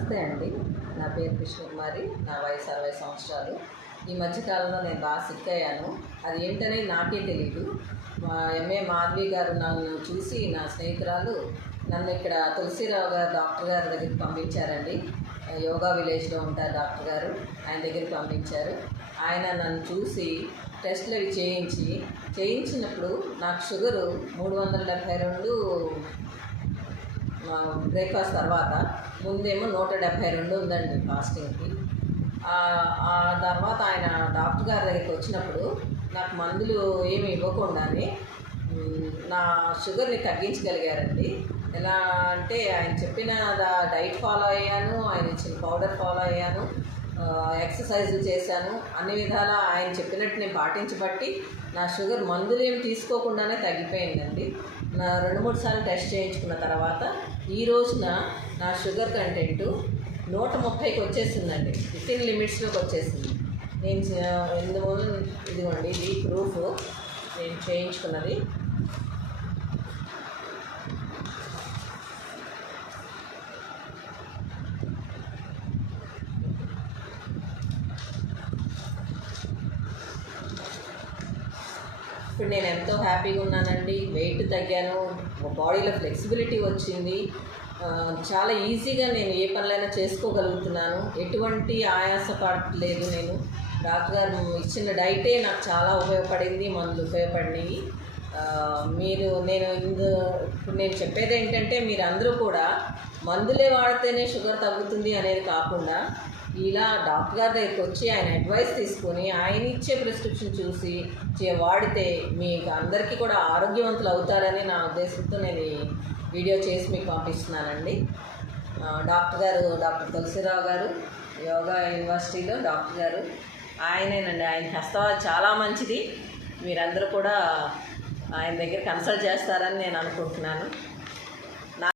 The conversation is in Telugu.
నమస్తే అండి. నా పేరు కృష్ణకుమారి. నా వయసు 60 సంవత్సరాలు. ఈ మధ్యకాలంలో నేను బాగా సిక్ అయ్యాను. అది ఏంటనేది నాకే తెలీదు. మా ఎంఏ మాధవి గారు నన్ను చూసి, నా స్నేహితురాలు నన్ను ఇక్కడ తులసిరావు గారు డాక్టర్ గారి దగ్గరికి పంపించారండి. యోగా విలేజ్లో ఉంటారు డాక్టర్ గారు. ఆయన దగ్గరికి పంపించారు. ఆయన నన్ను చూసి టెస్టులు అవి చేయించినప్పుడు నాకు షుగరు 372 బ్రేక్ఫాస్ట్ తర్వాత, ముందేమో 172 ఉందండి ఫాస్టింగ్కి. ఆ తర్వాత ఆయన డాక్టర్ గారి దగ్గరికి వచ్చినప్పుడు నాకు మందులు ఏమి ఇవ్వకుండానే నా షుగర్ని తగ్గించగలిగారండి. ఎలా అంటే ఆయన చెప్పిన డైట్ ఫాలో అయ్యాను, ఆయన ఇచ్చిన పౌడర్ ఫాలో అయ్యాను, ఎక్సర్సైజులు చేశాను. అన్ని విధాలా ఆయన చెప్పినట్టు నేను పాటించబట్టి నా షుగర్ మందులు ఏమి తీసుకోకుండానే తగ్గిపోయిందండి. నా 2-3 సార్లు టెస్ట్ చేయించుకున్న తర్వాత ఈ రోజున నా షుగర్ కంటెంటు 130కి వచ్చేసిందండి. వితిన్ లిమిట్స్లోకి వచ్చేసింది. నేను ఎందువల్ల ఇదిగోండి, ఇది ప్రూఫ్ నేను చేయించుకున్నది. ఇప్పుడు నేను ఎంతో హ్యాపీగా ఉన్నానండి. వెయిట్ తగ్గాను, బాడీలో ఫ్లెక్సిబిలిటీ వచ్చింది. చాలా ఈజీగా నేను ఏ పనులైనా చేసుకోగలుగుతున్నాను. ఎటువంటి ఆయాస పడలేదు. నేను డాక్టర్ గారు ఇచ్చిన డైటే నాకు చాలా ఉపయోగపడింది, మందులు ఉపయోగపడినాయి. ఇప్పుడు నేను చెప్పేది ఏంటంటే, మీరందరూ కూడా మందులే వాడితేనే షుగర్ తగ్గుతుంది అనేది కాకుండా, ఇలా డాక్టర్ గారి దగ్గరికి వచ్చి ఆయన అడ్వైస్ తీసుకొని ఆయన ఇచ్చే ప్రిస్క్రిప్షన్ చూసి వాడితే మీకు అందరికీ కూడా ఆరోగ్యవంతులు అవుతారని నా ఉద్దేశంతో నేను ఈ వీడియో చేసి మీకు పంపిస్తున్నానండి. డాక్టర్ తులసిరావు గారు, యోగా యూనివర్సిటీలో డాక్టర్ గారు, ఆయనేనండి. ఆయన హస్తవాది చాలా మంచిది. మీరందరూ కూడా ఆయన దగ్గర కన్సల్ట్ చేస్తారని నేను అనుకుంటున్నాను.